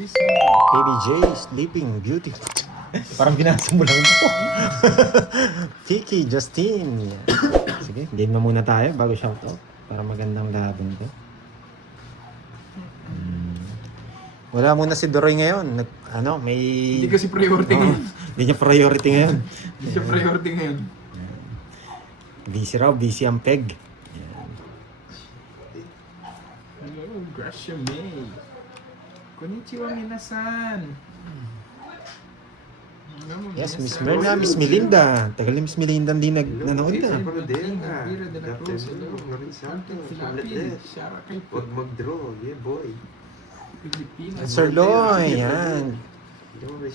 Baby J, sleeping, beautiful. Parang binasa mo lang po. Kiki, Justin. Yan. Sige, game na muna tayo bago shoutout. Para magandang laban to. Wala muna si Doroy ngayon. May... Hindi kasi priority ngayon. Hindi niya priority ngayon. Hindi siya priority ngayon. Busy raw, busy ang peg. Hello, Gracia May. Konnichiwa, minasan. Yes, Miss Merna, Miss Melinda. Tagal ni Miss Melinda hindi nanood na. Huwag mag-draw. Yeah, boy. Sir Loy, yan.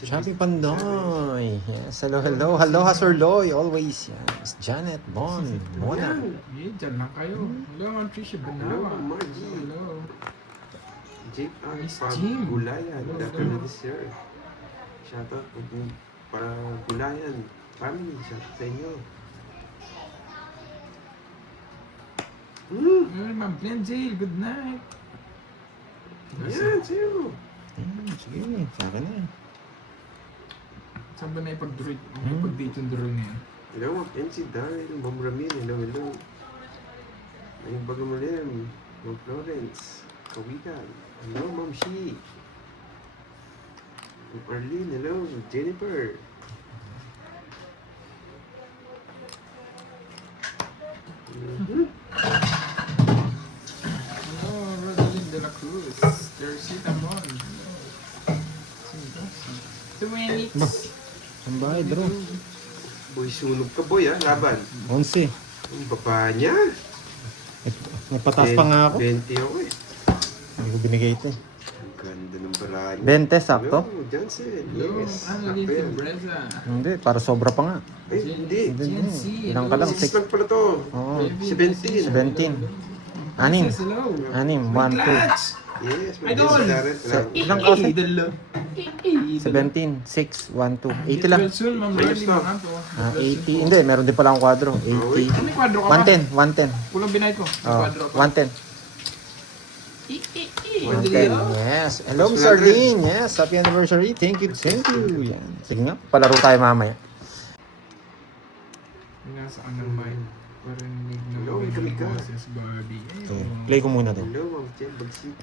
Shopee Pandoy. Yes, hello. Hello, Sir Loy. Always, yan. Miss Janet, Mona. Yeah, dyan lang kayo. Hello, Ma'am Tricia Banawa. Hello, Margie. Hello. Jake ang Miss Jim. Pagulayan. Definitely this year. Shoutout para Gulayan. Family, shoutout sa inyo. Hello, Ma'am Glenzel. Good night. Yan, sa'yo. Sige, sa akin na. Saan ba na ipag-date yung drone niya? Hello, Ma'am MC Daryl, Ma'am Ramin, hello. Ayun bago mo rin, Ma'am Florence, Kawigan. Hello, Ma'am Shi. Ma'am Arlene, hello, Jennifer. Hello, Rosalyn de la Cruz. Jersey Tamon. Hello. 2 minutes. Ang bahay, bro. Boy, sunog ka boy ha, laban. 11. Ang baba niya. Nagpataas pa nga ako. 20 ako eh. Hindi ko binigay ito eh. Ang ganda ng baranya. 20, sakto? Hello, Johnson. Hello, Yes, Annalyn sakto yan. Breza. Hindi, para sobra pa nga. Ay, hindi. Gen Z. Ilang ka lang? 6 lang pala to. Oo. 17. 17. Anim. Hello. Anim. 1, 2. Yes, may Idol. Johnson Darrell. Ilang kasi? Idol. 17, 6, 1, 2. 80 lang. Soon, Ma'am Ayos Riley, na. mga to. 80. Hindi, meron din pala akong kwadro. 80. Ano yung kwadro ka ba? 110. 110. Kulang binay ko. May Oh, kwadro ka. 110. 110. Yes. Hello, Miss Arlene. Yes. Happy anniversary. Thank you. Yan. Sige nga. Palaro tayo mamaya. Nasaan ng mic? Parinig na Hello, kami ka. boses, Barbie. Okay. Play ko muna to. Hello, Ma'am Chen Bagsik.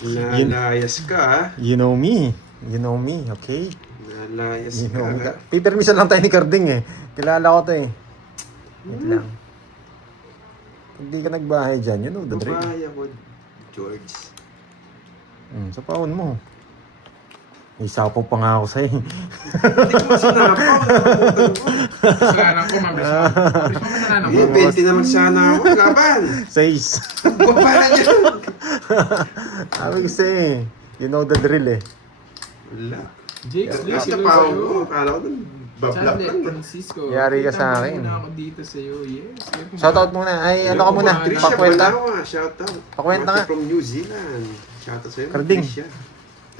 Nalayas ka ha? You know me. You know me. Okay? Nalayas You ka know me. ha? Pipermisan lang tayo ni Carding eh. Kilala ko to eh. Wait lang. Hindi ka nagbahay dyan. You know the drill. Babae ako, George. Sa paon mo. May sapaw pa nga ako sa'yo. Hindi ko sinapaw. Kasalanan ko, Ma'am Rizal. Ma'am Rizal, kasalanan ko. Eh, 20 naman sana ako. Laban. 6. Babae niya. Sabi kasi eh. You know the drill eh. Wala. Jake, Yes, hello napaw sa'yo. ko. Akala ko nun, bablak Charlotte lang. Francisco. Yari ka sa Kita akin. muna ako dito sa'yo. Yes. Shoutout muna. Ay, ano ka muna? Tricia Pakwenta. Banawa, shoutout. Pakwenta nga. From New Zealand. Shoutout sa'yo. Carding. Tricia.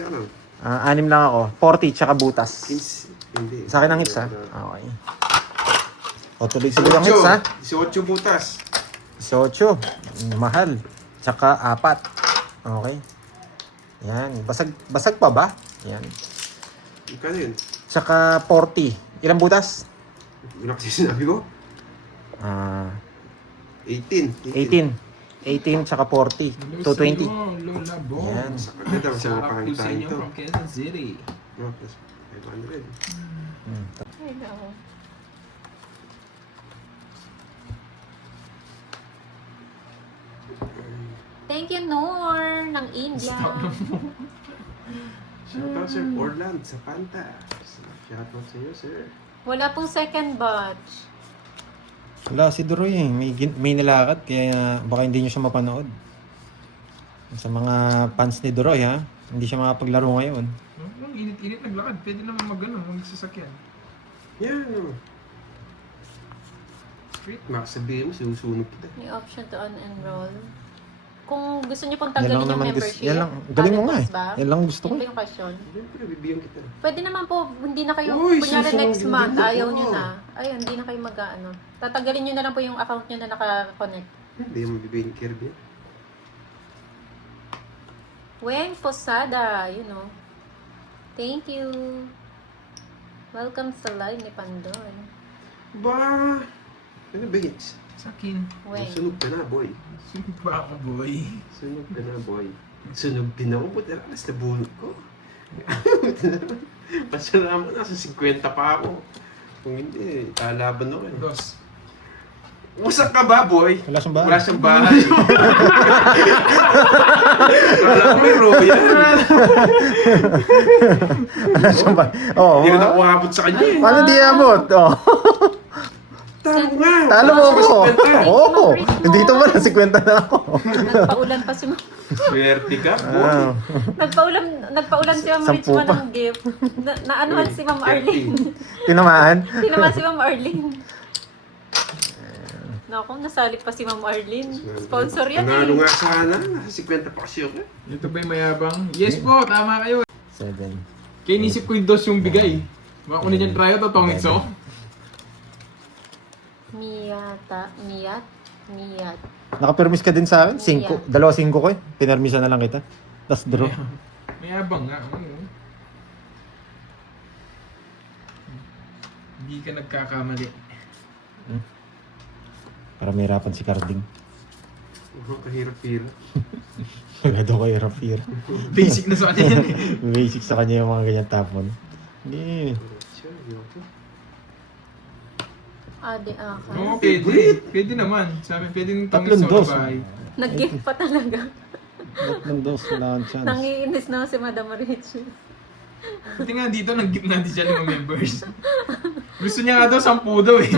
Kaya lang. 6 lang ako. 40 tsaka butas. Hindi. Sa akin ang hits ha. Okay. O tuloy-tuloy ang hits ha. 18 butas. 18. Mahal. Tsaka 4. Okay. Yan. Basag pa ba? Yan. Ikaw yun. Tsaka 40. Ilang butas? Yun kasi sinabi ko. 18. 18. 18 tsaka 40. 220. Lola Bo. Yan. Sa kanya daw siya Shout out to mapakita sa inyo ito. from Quezon City. Plus 500. Hello. Thank you, Nor, ng India. Stop na mo. Shoutout Sir Orland sa Panta. Shoutout sa iyo, sir. Wala pong second batch. Wala si Doroy eh. May nilakad kaya baka hindi nyo siya mapanood. Sa mga fans ni Doroy ha. Hindi siya makapaglaro ngayon. Ang init-init naglakad. Pwede naman mag-ano, mag-sasakyan. Yan. Street, makasabihin mo, sinusunog kita. May option to unenroll. Kung gusto niyo pong Yan tanggalin lang yung naman membership. yan lang. Galing mo nga eh. Added cost ba? Yan lang gusto ko Yun ba eh. yung question? Siyempre, bibigyan kita. Pwede naman po, hindi na kayo, Uy, kunyari susunod next din month, dito. ayaw nyo Oo. na. Ayun, hindi na kayo mag-ano. Tatanggalin nyo na lang po yung account nyo na naka-connect. Hindi mo bibigyan ni Kirby. Wen Posada, you know. Thank you. Welcome sa live ni Pandon. Ba? Ano ba hits? Sa akin. Wen. Sunog ka na, boy. Sino ba ako, boy? Sunog ka na, boy. Sunog din ako. Buti na alas na bunot ko. Pasalamat, nasa 50 pa ako. Kung hindi, kalaban ako eh. Dos. Usak ka ba, boy? Wala siyang bahay. Wala siyang bahay. Wala ko may royal. Wala siyang bahay. Oo. Hindi na ako abot sa kanya eh. Paano di abot? Oo. Talo nga. Talo mo ako. Oo. Ma'am, Dito mo na 50 na ako. Nagpaulan pa si Ma'am. Swerte ka, boy. Ah. Nagpaulan si Ma'am Rich Sampu mo pa. ng gift. Naanuhan si Ma'am Arlene. Tinamaan. Tinaman si Ma'am Arlene. Naku, nasali pa si Ma'am Arlene. Sponsor yan Panalo eh. nga sana. Nasa 50 pa kasi ako. Ito ba'y mayabang? Yes po, tama kayo. 7. Kaya inisip ko yung dos yung bigay. Baka kunin yung tryout o tongits oh. Miyat. Nakapermis ka din sa akin? 5. Dalawa 5 ko eh. Pinermisa na lang kita. Tapos draw. Mayabang nga. Oo. Hindi ka nagkakamali. Para may hirapan si Carding. Kahirap-hirap. Wala daw kayo hirap-hirap. Basic na sa kanya yan eh. Basic sa kanya yung mga ganyan tapon. Hindi. Sure, yoko. Ade aka. Oo, pwede. Pwede naman. Sabi, pwede nung tongits Tatlong dos. sa bahay. Nag-gift pa talaga. Tatlong dos. Wala kang chance. Nangiinis na si Madam Rich. Buti nga dito, nag-gift natin siya ng members. Gusto niya nga daw, 10 daw eh.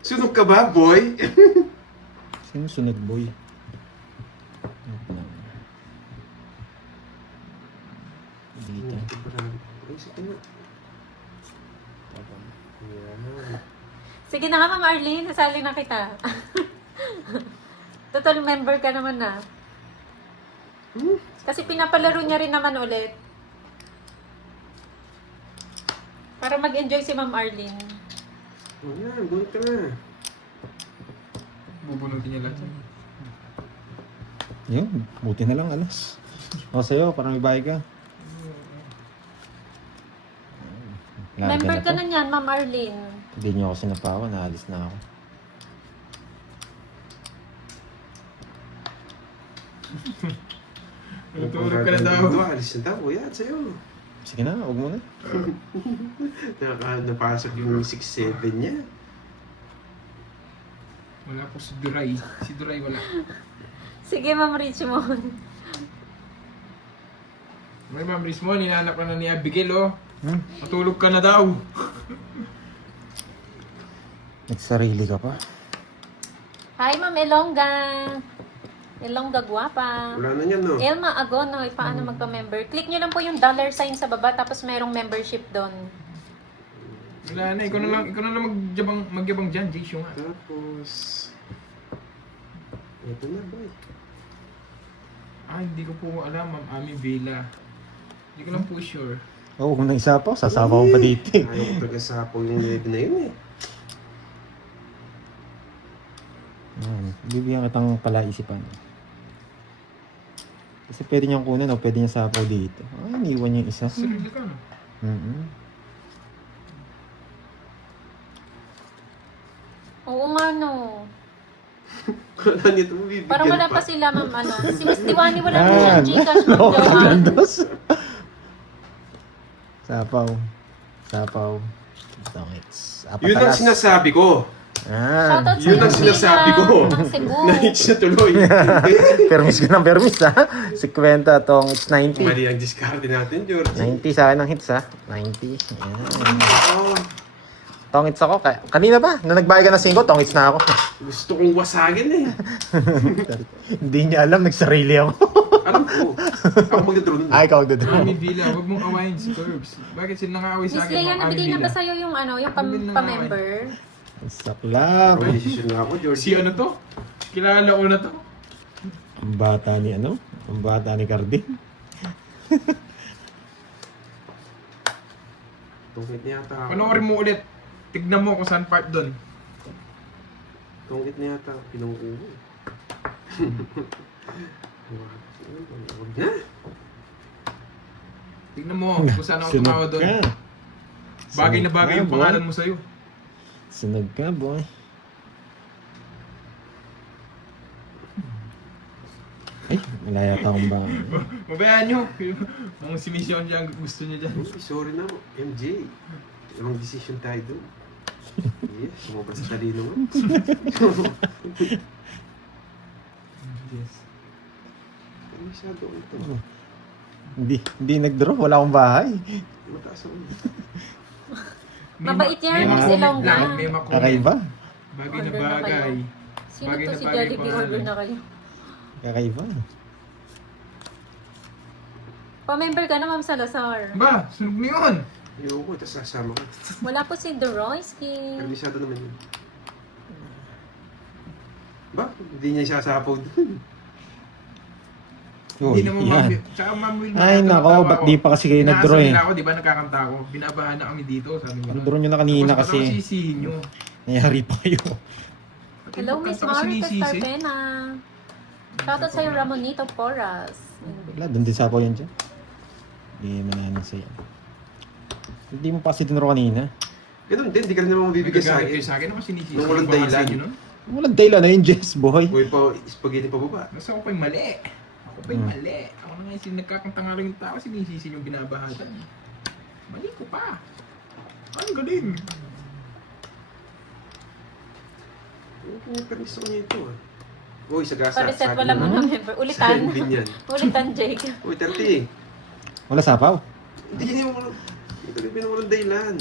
Sunog ka ba, boy? Sino sunod boy? Dito. Ay, sige na. Yan. Sige na nga, Ma'am Arlene. Nasali na kita. Total member ka naman na. Kasi pinapalaro niya rin naman ulit. Para mag-enjoy si Ma'am Arlene. Yan, bunot ka na. Bubunutin niya lang. Yun. Buti na lang alas. O sa'yo, parang may bahay ka. Larga Member ka to. na niyan, Ma'am Arlene. Hindi niyo ako sinapawan. Naalis na ako. Tutulog ka na daw. Alis na daw. Yan, sa'yo. Sige na, huwag mo na. Napasok yung 6-7 niya. Wala po si Duray. Si Duray wala. Sige, Ma'am Richmond. May Ma'am Rismon, hinahanap ka na ni Abigail oh. Hmm? Matulog ka na daw. Nagsarili ka pa. Hi, Ma'am Elongga. Elongga Guapa. Wala na yan, no? Elma Agonoy, paano magpa-member? Click nyo lang po yung dollar sign sa baba, tapos merong membership doon. Wala na, ikaw na lang magyabang dyan, Jason nga. Tapos... Ito na, boy. Ah, hindi ko po alam, Ma'am Ami Villa. Hindi ko lang po sure. Oo, kung nang isa pa, sasama ko pa dito eh. Ayaw ko taga-sapo yung live na yun eh. Bibigyan kitang palaisipan. Kasi pwede niyang kunan o pwede niya sapaw dito. Ay, iniwan niya yung isa. Sarili ka no? Oo nga, no. Wala nito mo bibigyan Parang wala pa sila, Ma'am, ano. Si Miss Diwani, wala pa siya Gcash, Ma'am Joanne. Landos. Sapaw. Sapaw. Tongits. Yun ang sinasabi ko. Shoutout sa Yun ang Miss sinasabi ko. ng Cebu. Na-hits na tuloy. Permis ka ng permis ha. 50 tong it's 90. Mali ang discard natin, George. 90 sa akin ng hits ha. 90. Ayan. Oh, Tongits ako. Kanina ba? Nung nagbayad ka ng 5, tongits na ako. gusto kong wasagin eh. Hindi niya alam, nagsarili ako. Alam ko. Ako mag-draw nun. Ay, ikaw doon. Mami Villa, huwag mong awayin si Curbs. Bakit sila nakaaway Miss sa akin? Leia, Ma'am Ami nabigay na Villa? ba sa'yo yung ano, yung Nabigay na pa-member? Saklap. May decision na ako, George. Si ano to? Kilala ko na to. Ang bata ni ano? Ang bata ni Carding. Tungkit niya yata ako. Panoorin mo ulit. Tignan mo kung saan part doon. Tungkit niya yata. Pinungkuho. Huwag na. Tignan mo kung saan ako tumawa doon. Bagay na bagay yung pangalan mo sa'yo. Sunog ka, boy. Ay, wala yata akong ba. Mabayaan nyo. Ang simisyon dyan, gusto niya dyan. Uy, sorry na, MJ. Wrong decision tayo doon. Yes, sumobra sa talino mo. Yes. Ay, masyado ito. Hindi nag-draw. Wala akong bahay. Mataas ako. Mabait yan, may Miss makomment Ilongga. lang, may makomment. Kakaiba. Bagay na Order na bagay. kayo. Sino Bagay to na si bagay Jollibee? pangalan. Order na kayo. Kakaiba. Pa-member ka na, Ma'am Salazar. Ba, sunog mo yun. Ayoko, tapos sasama ka. Wala po si Doroyski. Permisyado naman yun. Ba? Hindi niya sasapaw doon. Oh, Hindi naman yan. Tsaka Ma'am Will, Ay, nako. Ba't di pa kasi kayo nag-draw eh? Inaasar nila ako, di ba nagkakanta ako. Binabahan na kami dito, sabi nila. Nag-draw nyo na kanina Tapos kasi. parang sisihin nyo. Nangyari pa kayo. Hello, Miss Kanta ko Marita sinisisi. Starpena. Shoutout sa'yo, Ramonito Porras. Wala, doon din sapaw yan dyan. Hindi mananin sa'yo. Hindi mo pa kasi tinuro kanina. Ganun din, di ka rin naman mabibigay sa Nagagalit kayo akin. sa akin, ako sinisisi. Nung walang Yung baka sa dahilan. inyo nun. Walang dahilan na yung Jess, boy. Uy, pa, spaghetti pa baba. Basta ako pa'y mali. Ako pa'y mali. Ako na nga yung nagkakanta nga lang yung tao, sinisisi yung binabahatan. Mali ko pa. Ang galing. May permiso niya ito ah. Uy, sagasa. Pa-reset wala mo na member. Ulitan. Din yan. Ulitan, Jake. Uy, 30. Wala sapaw. Hindi niya mo. Ito rin walang dahilan.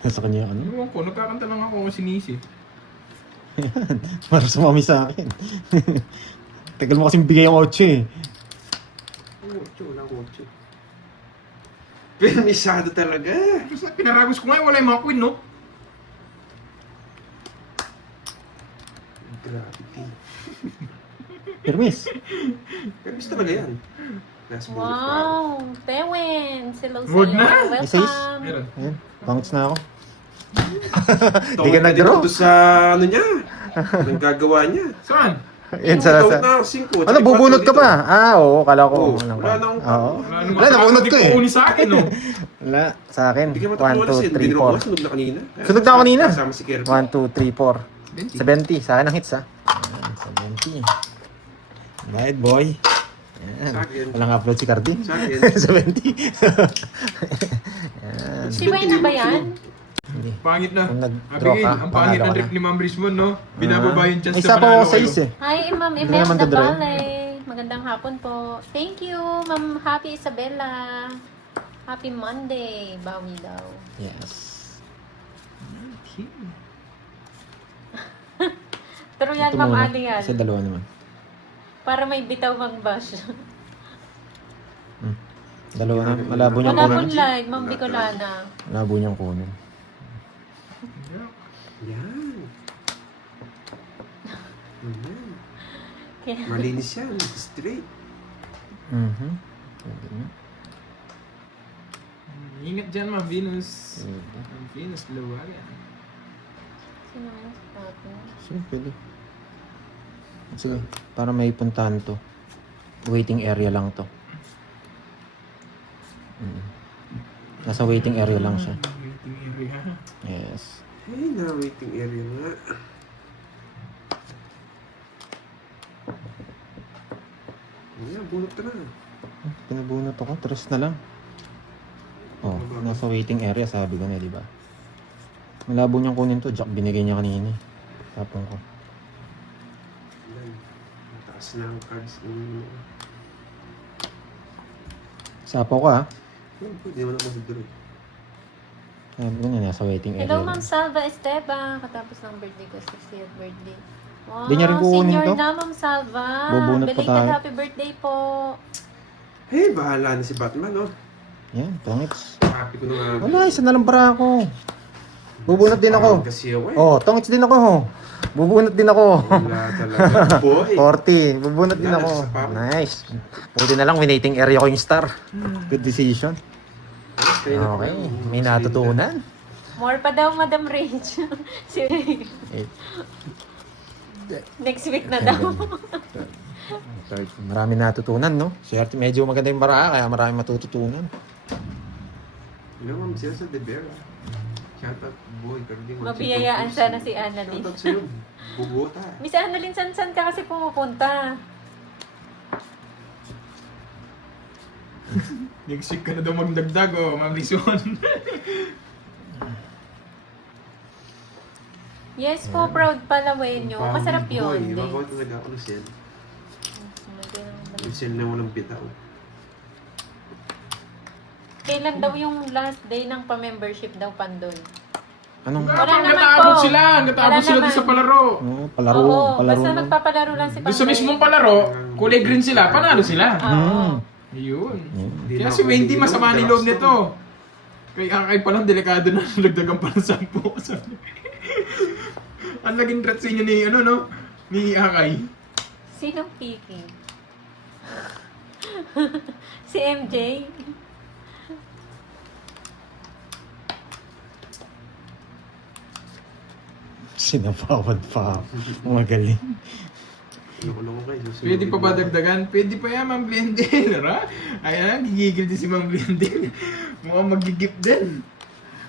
Nasa kanya ano. Ewan ko, nagkakanta lang ako sinisi. Para sumami sa akin. Tagal mo kasing bigay ang 8 eh. Ay, 8, wala akong 8. Permisado talaga. Tapos pinaragos ko nga, wala yung mga queen, no? Gravity. Permis. Permis talaga yan. Last bonus pa. Wow! Tewen! Hello Wag sa'yo. na! May size? Welcome! Meron. Ayan, pangits na ako. Hindi ka nag-draw? sa ano niya. Ang gagawa niya. Saan? Yan sa... Tawag na ako 5. Ano, bubunot ka pa? Ah, oo, kala ko. Oo, Walang wala na akong- Oo. Wala, nabunot ko eh. Hindi sa akin, no? Wala, sa akin. 1, Hindi ka matatawa kasi 2, 3, biniro ko 4. sunog na kanina. Sunog na ako kanina. Kasama si Kirby. 1, 2, 3, 4. 70. Sa akin ang hits, ha? Ayan, 70. Bad boy. Ayan. Sa akin. Walang upload si Cardi. Sa akin. 70. Si Wayne na ba yan? Hindi. Pangit na. Kung nag-draw Abigail, ka, ang pangit panalo ng ka trip na. ni Ma'am Richmond, no? Binababa yung chance May na sapaw panalo ako kayo. 6 eh. Hi, Ma'am Hindi Imelda naman dadrawin. Vale. Magandang hapon po. Thank you, Ma'am Happy Isabella. Happy Monday. Bawi daw. Yes. Pero yan, Ito Ma'am muna. Ali yan. Sa dalawa naman. Para may bitaw mang bash. Dalawa na. Malabo niyang Wala kunin. pong live, Ma'am Bicolana. Malabo niyang kunin. Yan. Ayan. Kaya- Malinis yan. Straight. Mhm. Pwede na. Ingat dyan, Ma'am Venus. Pwede. Ma'am Venus, lawagan. Sino yan sa atin? Sige, pwede. Sige, para may puntahan to. Waiting area lang to. Nasa waiting area lang siya. Waiting area. Yes. Ay, na waiting area nga. Ayan, bunot ka na. Pinabunot ako, 3 na lang. Oh, nasa waiting area, sabi ko na, di ba? Malabo niyang kunin to, Jack, binigay niya kanina. Tapon ko. Ayan. Mataas na ang cards. Sapaw ka, ha? Pwede naman ako mag-draw. Sabi ko na, nasa waiting area. Hello, lang. Ma'am Salva Esteban. Katapos ng birthday ko, 60th birthday. Wow, Hindi niya rin kukunin senior to. na, Ma'am Salva. Bubunot pa Belated tayo. happy birthday po. Eh, bahala na si Batman, oh. Yan, tongits. Happy ko na nga. Wala, isa na lang para ako. Bubunot din ako. Kasi ako eh. Oh, tongits din ako. Bubunot din ako. Wala talaga. Boy. 40. Bubunot din Wala, ako. isa pa ako. Nice. Buti na lang, winating area ko yung star. Good decision. Kaya na Okay, ako. may natutunan. More pa daw, Madam Rach. Si- Next week na daw. Marami natutunan, no? Swerte, medyo maganda yung bara, kaya marami matututunan. You know, Ma'am Sila sa De Vera. Shout out, boy. Pero di mo Mabiyayaan sana si Annalyn. Shout out sa'yo. Bugota. Miss Annalyn, san ka kasi pumupunta? Next week ka na daw magdagdag, oh, Ma'am Lizon. Yes po, proud pala nyo. Masarap Boy, yun. iba ko talaga ako ng Sel. Yung Sel na walang bitaw. Kailan daw yung last day ng pa-membership daw Pandoy? Anong? Wala naman Nagatabot po. sila. Nagatabot Wala sila doon naman. sa palaro. Oh, palaro, Oo, palaro. basta lang. magpapalaro lang si Pandoy. Doon sa mismong palaro, kulay green sila, panalo sila. Oo. Ayun. Hindi Kaya na si ako Wendy hindi masama naman ni loob dalawang nito. Kaya palang delikado na nagdagan pa ng 10. Ang naging threat sa inyo ni, ano no? Ni Akay. Sinong Piki? Si MJ? Sinapawad pa. Magaling. Ano kayo? Susunod Pwede pa ba na. dagdagan? Pwede pa yan, Ma'am Blendin. Ara? Ayan, gigigil din si Ma'am Blendin. Mukhang magigip din.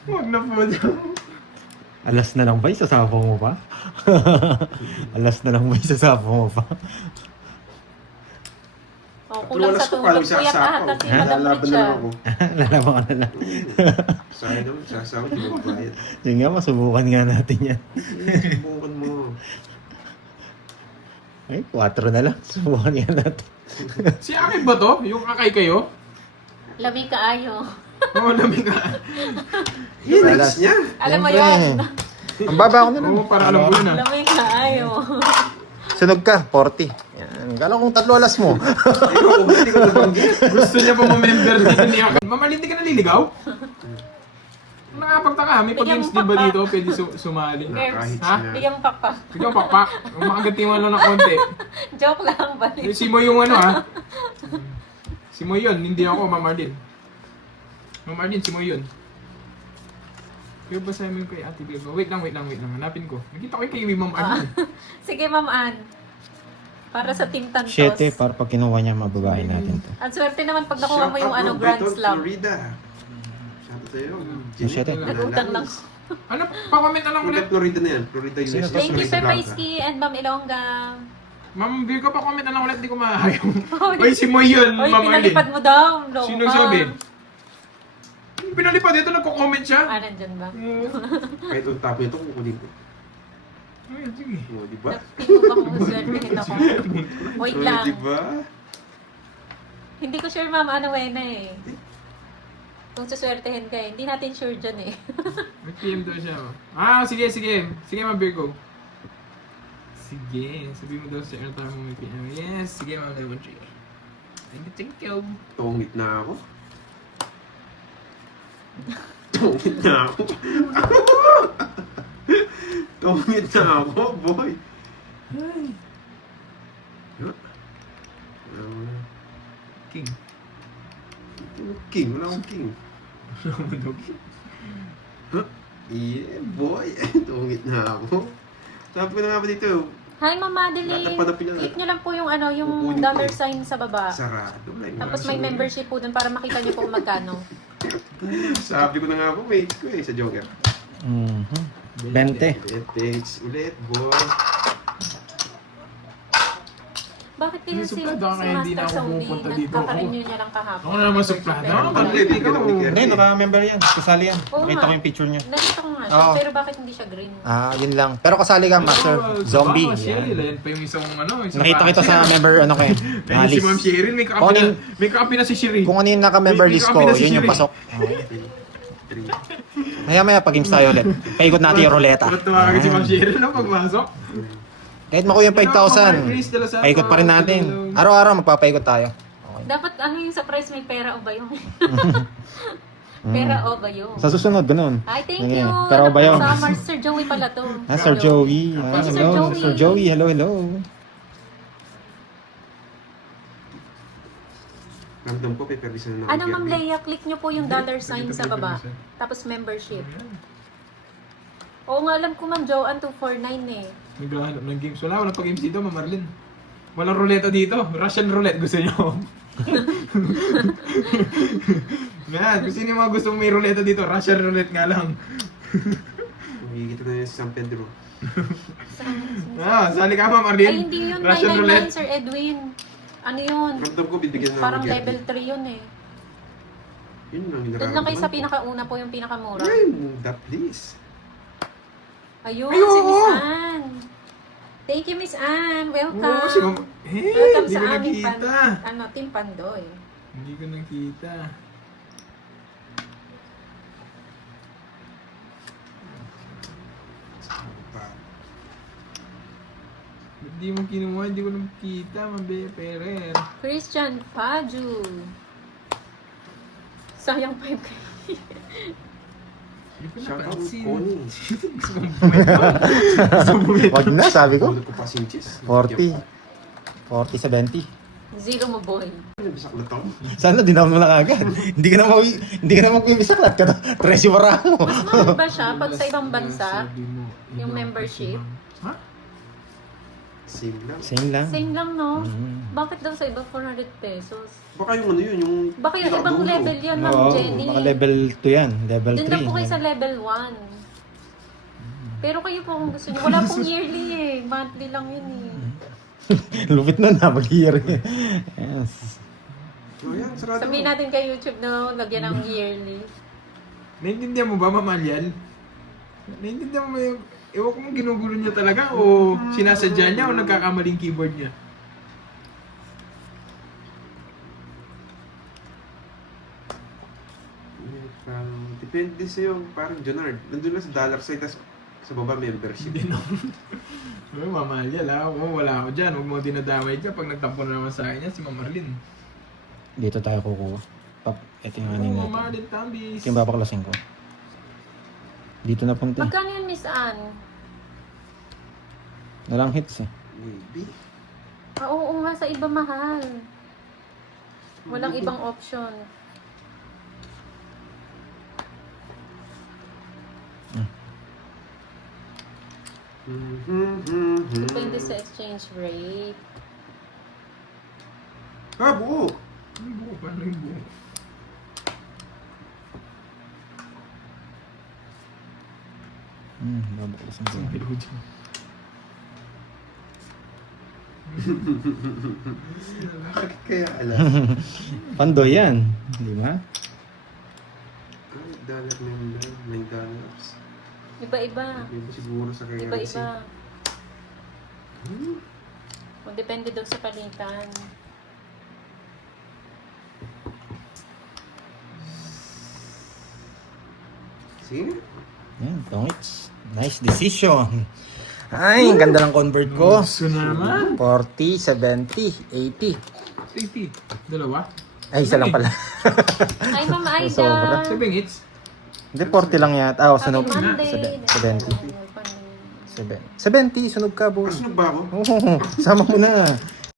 Huwag na po daw. Alas na lang ba? Isasapaw mo pa? Alas na lang ba? Isasapaw mo pa? Oh, kulang sa tulog. Kuya kahata si Madam Lalaban na lang Richa. ako. Lalaban ka na lang. Sayang naman, sasawa, di ba bayad? Yun nga, masubukan nga natin yan. Subukan mo. Ay, 4 na lang. Subukan nga natin. Si Akay ba to? Yung Akay kayo? Labi kaayo. Oo, lamig ka. Hinags niya. Alam mo Siyempre. yun. Ang baba ko na lang. Oo, para alam ko yun ah. Labi kaayo. Sunog ka, 40. Yan. Gala kong 3 alas mo. Ayoko, hindi ko nabanggit. Gusto niya pa ma-member dito ni Akay. Mama, hindi ka naliligaw? Nakapagtaka, may Bigyan pag-games mo din ba pa. dito? Pwede sumali. Kahit Ha? sina. Bigyan mo pakpak. Ikaw, pakpak. Makagatiwan lang ng konti. Joke lang, balik. Si Moy yung ano ha? Si Moy yun, hindi ako, Ma'am Arlene. Ma'am Arlene, si Moy yun. Kaya basahin mo yung kay Ate Bego. Wait lang. Hanapin ko. Nakita ko yung kay Ma'am Arlene. Sige, Ma'am Ann. Para sa Team Tantos. 7 para pag kinuha niya, mababahin natin to. Ang swerte naman pag nakuha mo Shout yung out, ano, Ma'am Grand Beaton, Slam. Florida. Shout out sa'yo. Siyete. Nag-utang lang. Ano, pa-comment na lang Florida, ulit. Florida na yan. Florida, Sino US. to? Thank you, Florida Sir Blanca. Paisky and Ma'am Ilongga. Ma'am Virgo, pa-comment na lang ulit. Di ko maayaw. Oy, si Moy yun, Oy, Ma'am pinalipad Arlene. mo daw. Loko Sino ka. sabi? Pinalipad dito, nagko-comment siya. Ah, nandyan ba? Kahit yung top nito, kukunin ko. Ayun, sige. O, di ba? Tingnan ko kung swertehin ako. Wait O, lang. di ba? Hindi ko sure, Ma'am, ano na eh. Kung suswertehin ka eh. Hindi natin sure dyan eh. May PM daw siya. Ah, sige. Sige, Ma'am Virgo. Sige, sabi mo daw sa airtime mo may PM. Yes, sige, Ma'am Lemon Tree. Thank you. Tungit na ako. Tungit na ako. Tungit na ako, boy. Ay. King. King, wala akong king. Yeah, boy. Tungit na ako. Sabi ko na nga ba dito, Hi, Ma'am Madeline. Natapanapin lang. Click nyo lang po yung ano, yung Kukunin ko dollar eh. sign sa baba. sarado. Like, Tapos may membership po dun para makita nyo po kung magkano. Sabi ko na nga po, mates ko eh, sa Joker. 20. Thanks ulit, boy. Bakit kaya si Suplado ka, kaya hindi na ako Master Saudi pupunta dito. nagkaka-renew niya lang kahapon? Ako na naman suplado. Pero Ako wala. bakit ikaw? Hindi, naka-member yan. Kasali yan. Oo Nakita nga. ko yung picture niya. Nakita ko nga siya, Oo. pero bakit hindi siya green? Ah, yun lang. Pero kasali ka, Master Zombie. Sherry, Yan. yan pa yung isang ano. Isang Nakita kita sa member, ano kayo, Ayun si Ma'am list. Sheryl, may kakapi na si Sheryl. Kung ano yung naka-member May list ko, copy na si yun yung Shiri. pasok. 3. Maya-maya pag-games tayo ulit. Paikot natin yung ruleta. Ba't tumakas si Ma'am Sheryl na pagmasok? Kahit makuha yung Hello, 5,000, Chris de Los Santos. paikot pa rin natin. Hello. Araw-araw magpapaikot tayo. Dapat ano yung surprise, may pera o ba yun? Pera o ba yun? Sa susunod, ganun. Ay, thank Ganyan. you. Pero ba yun? Summer, Sir Joey pala to. Sir Joey. Thank you, Sir Hello, Joey. Sir Joey. Hello, hello. Random ko, paperless na Ano, Ma'am Leia, click nyo po yung dollar sign sa baba. Tapos membership. Oo nga, alam ko, Ma'am Joanne, 249 eh. Naghahanap ng games. Walang pag-games dito, Ma'am Marlene. Walang ruleta dito. Russian roulette gusto nyo. Man, gusto niyo mga gusto may ruleta dito. Russian roulette nga lang. Higit na yun sa San Pedro. Sali ka, Ma'am Marlene. Ay, hindi yun. Russian 999, roulette. Sir Edwin. Ano yun? Random ko, bibigyan na Parang ako ng level 3 yun eh. Yun lang Doon lang kayo sa pinakauna po yung pinakamura. Ay, that please. Ayun, Ay, si oo. Miss Anne. Thank you, Miss Anne. Welcome. Oo, si Ma'am. Hey, Welcome hindi sa ko aming nakita. Team Pandoy. Hindi ko nakita. Hindi mo kinuha, hindi ko nakita, Mabe Perer. Christian Paju. Sayang 5K. Hindi ko Shout out, napansin. Connie. Gusto mong bumenta. Gusto mong bumenta. Wag na, sabi ko. Ulit ko pa sinches. 40. 40, 70. Zero mo, boy. Nabisak na to. Sana dinam mo lang agad. Hindi ka na magbimisaklat ka. Tresi wara mo. Mas mahal ba siya pag sa ibang bansa? Sabi mo, Yung ibang membership? Ha? Same lang. Same lang. Same lang, no? Mhm. Bakit daw sa iba 400 pesos? Baka yung ano yun, yung... Baka yung ibang dulo. level yan, Ma'am Oo, Jenny. baka level 2 yan. Level 3. Doon na po kayo sa level 1. Pero kayo po kung gusto niyo. Wala pong yearly eh. Monthly lang yun eh. Lupit nun ha, mag-year. Yes. Oh, yan, sarado. Sabihin natin kay YouTube no, lagyan ng yearly. Naintindihan mo ba, Mamalian? Naintindihan mo ba yung... Ewan ko kung ginugulo niya talaga o sinasadya niya o nagkakamaling keyboard niya. Depende sa'yo, parang Jonard. Nandun lang sa dollar sign, tas sa baba membership. Hindi no. Ay, Mamalian ha. Oo, wala ako dyan. Huwag mo dinadamay dyan pag nagtampo na naman sa akin yan si Ma'am Marlene. Dito tayo kukuha. Ito yung aning Oo, natin. Ma'am Marlene Tambis. Ito yung babaklasin ko. Dito na punta. Magkano yun, Miss Anne? Walang hits eh. Maybe. Ah, oo nga, sa iba mahal. Walang ibang option. Depende sa exchange rate. Ah, buo! Yung buo, paano yung buo? Babaklasin ko. Ang bilo dyan. Bakit kaya alam? Pandoy yan. Di ba? Ay, dollar member, $9. Iba-iba. Iba siguro sa kaya. Iba-iba. O, depende daw sa palitan. Sige. Yan, tongits. Nice decision. Ay, ang ganda ng convert ko. Gusto na naman. 40, 70, 80. 80. Dalawa? Ay, isa lang pala. Ay, Ma'am Aida. Sobra. 7 hits. Hindi, 40 lang yata. Oh, sunog. Happy Monday. 70. 70, sunog ka, boy. Kasunod ba ako? Oo, sama mo na.